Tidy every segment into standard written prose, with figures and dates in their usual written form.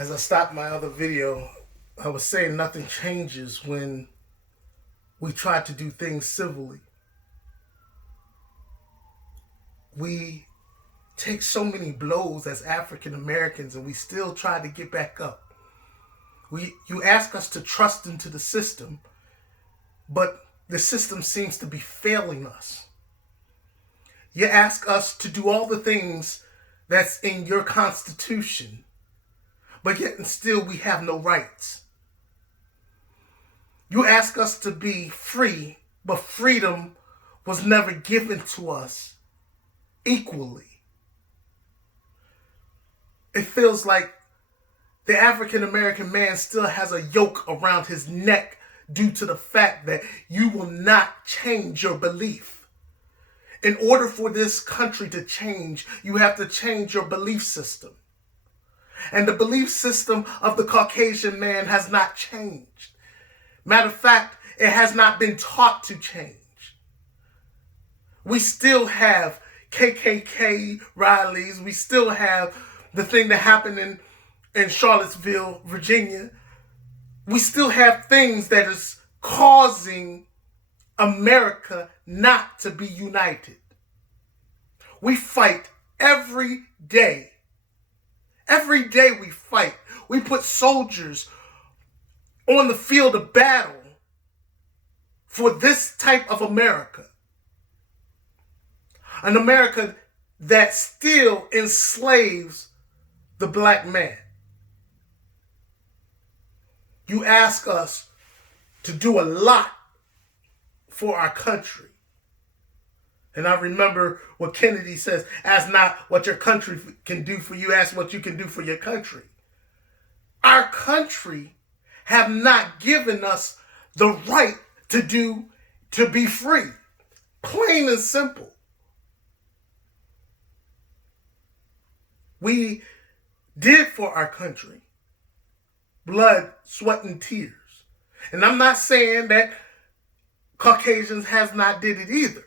As I stopped my other video, I was saying nothing changes when we try to do things civilly. We take so many blows as African Americans and we still try to get back up. You ask us to trust into the system, but the system seems to be failing us. You ask us to do all the things that's in your Constitution, but yet and still we have no rights. You ask us to be free, but freedom was never given to us equally. It feels like the African American man still has a yoke around his neck due to the fact that you will not change your belief. In order for this country to change, you have to change your belief system. And the belief system of the Caucasian man has not changed. Matter of fact, it has not been taught to change. We still have KKK rallies. We still have the thing that happened in Charlottesville, Virginia. We still have things that is causing America not to be united. We fight every day. Every day we fight. We put soldiers on the field of battle for this type of America. An America that still enslaves the black man. You ask us to do a lot for our country. And I remember what Kennedy says, ask not what your country can do for you, ask what you can do for your country. Our country have not given us the right to be free. Plain and simple. We did for our country blood, sweat, and tears. And I'm not saying that Caucasians has not did it either.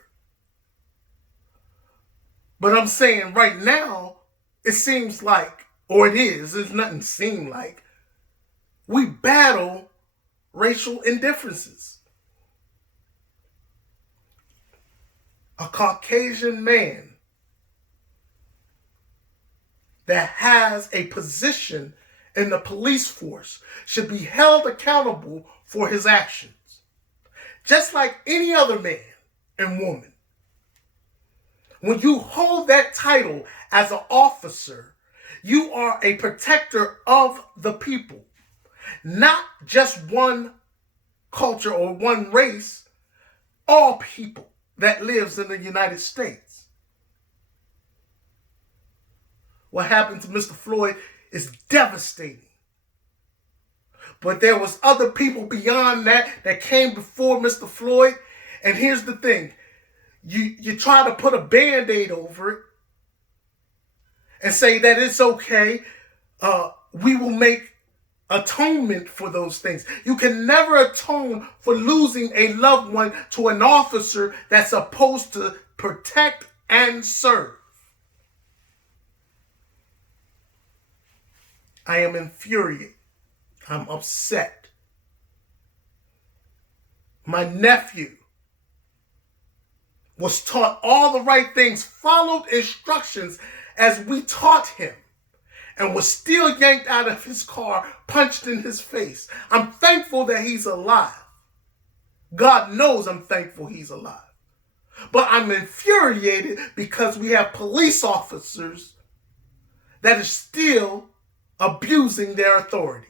But I'm saying right now, it seems like, or it is, there's nothing seem like, we battle racial indifferences. A Caucasian man that has a position in the police force should be held accountable for his actions, just like any other man and woman. When you hold that title as an officer, you are a protector of the people, not just one culture or one race, all people that lives in the United States. What happened to Mr. Floyd is devastating. But there was other people beyond that came before Mr. Floyd. And here's the thing. You try to put a Band-Aid over it and say that it's okay. We will make atonement for those things. You can never atone for losing a loved one to an officer that's supposed to protect and serve. I am infuriated. I'm upset. My nephew was taught all the right things, followed instructions as we taught him, and was still yanked out of his car, punched in his face. I'm thankful that he's alive. God knows I'm thankful he's alive. But I'm infuriated because we have police officers that are still abusing their authority.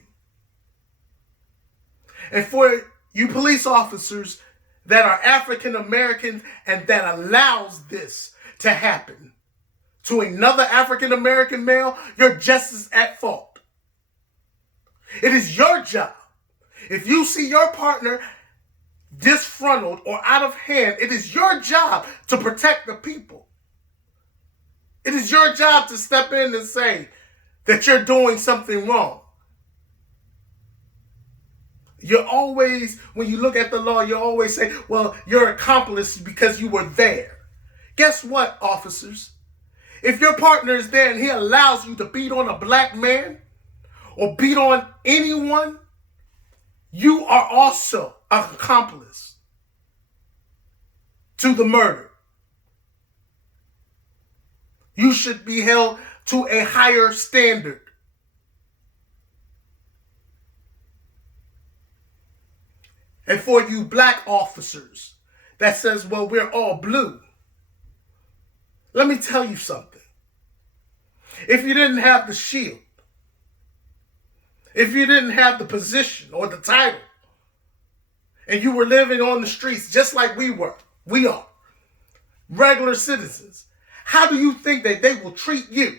And for you police officers that are African Americans and that allows this to happen to another African American male, you're just as at fault. It is your job. If you see your partner disgruntled or out of hand, it is your job to protect the people. It is your job to step in and say that you're doing something wrong. You're always, when you look at the law, you always say, well, you're accomplice because you were there. Guess what, officers? If your partner is there and he allows you to beat on a black man or beat on anyone, you are also an accomplice to the murder. You should be held to a higher standard. And for you black officers that says, well, we're all blue, let me tell you something. If you didn't have the shield, if you didn't have the position or the title, and you were living on the streets just like we are, regular citizens, how do you think that they will treat you?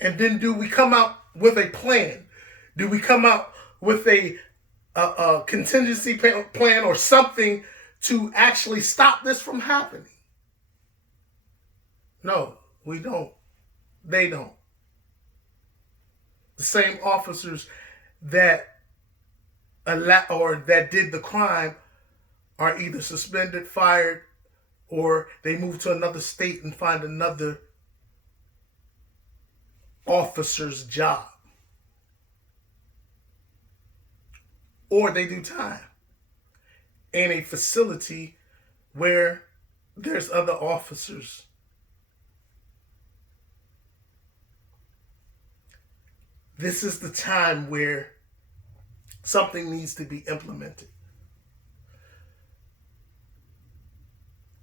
And then do we come out with a plan? Do we come out with a contingency plan or something to actually stop this from happening? No, we don't. They don't. The same officers that that did the crime are either suspended, fired, or they move to another state and find another officer's job. Or they do time in a facility where there's other officers. This is the time where something needs to be implemented.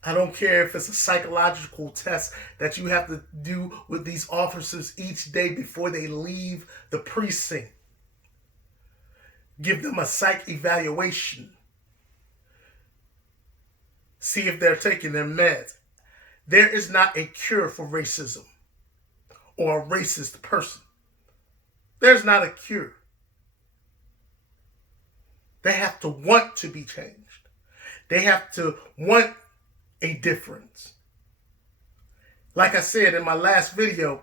I don't care if it's a psychological test that you have to do with these officers each day before they leave the precinct. Give them a psych evaluation. See if they're taking their meds. There is not a cure for racism or a racist person. There's not a cure. They have to want to be changed. They have to want a difference. Like I said in my last video,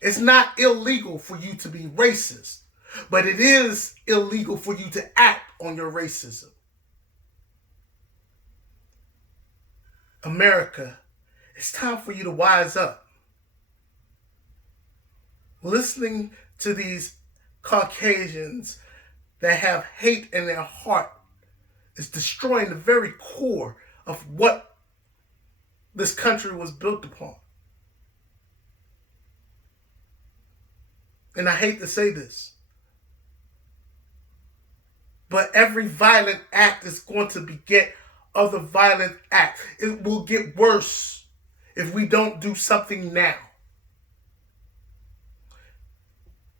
it's not illegal for you to be racist, but it is illegal for you to act on your racism. America, it's time for you to wise up. Listening to these Caucasians that have hate in their heart is destroying the very core of what this country was built upon. And I hate to say this, but every violent act is going to beget other violent acts. It will get worse if we don't do something now.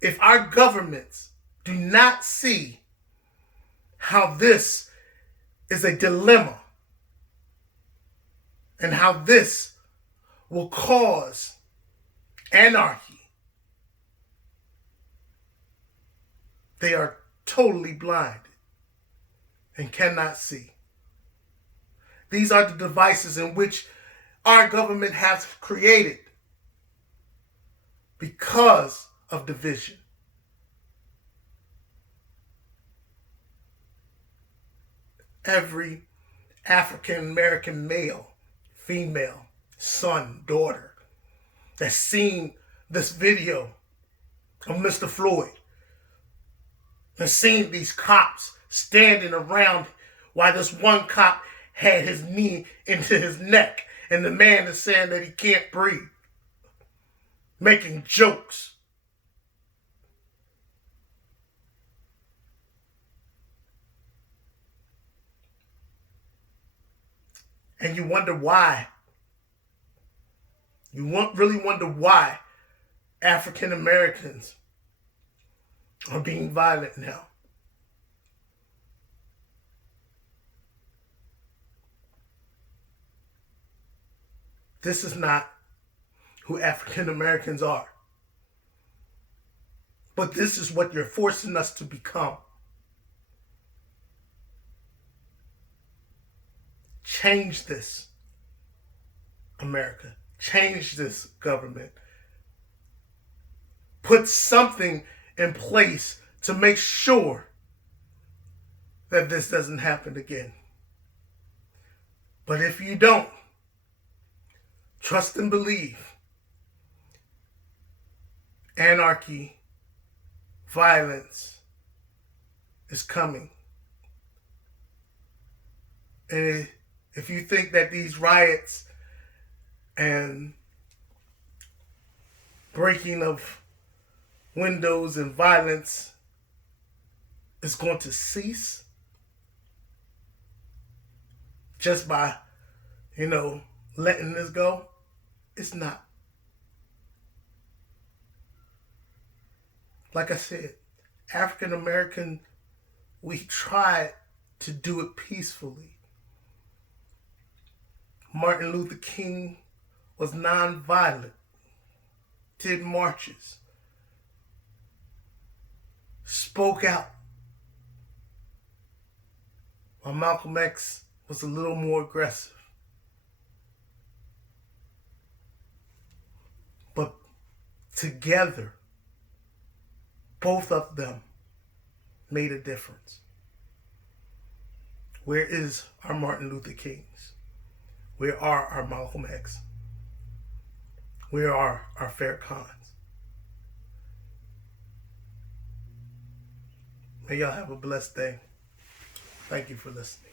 If our governments do not see how this is a dilemma and how this will cause anarchy, they are totally blind and cannot see. These are the devices in which our government has created because of division. Every African American male, female, son, daughter that's seen this video of Mr. Floyd, that's seen these cops standing around while this one cop had his knee into his neck and the man is saying that he can't breathe, making jokes. And you wonder why. Really wonder why African Americans are being violent now. This is not who African Americans are. But this is what you're forcing us to become. Change this, America. Change this, government. Put something in place to make sure that this doesn't happen again. But if you don't, trust and believe Anarchy, violence is coming. And if you think that these riots and breaking of windows and violence is going to cease just by, letting this go, it's not. Like I said, African American, we tried to do it peacefully. Martin Luther King was nonviolent, did marches, spoke out, while Malcolm X was a little more aggressive. But together, both of them made a difference. Where is our Martin Luther Kings? Where are our Malcolm X? Where are our Farrakhans? May y'all have a blessed day. Thank you for listening.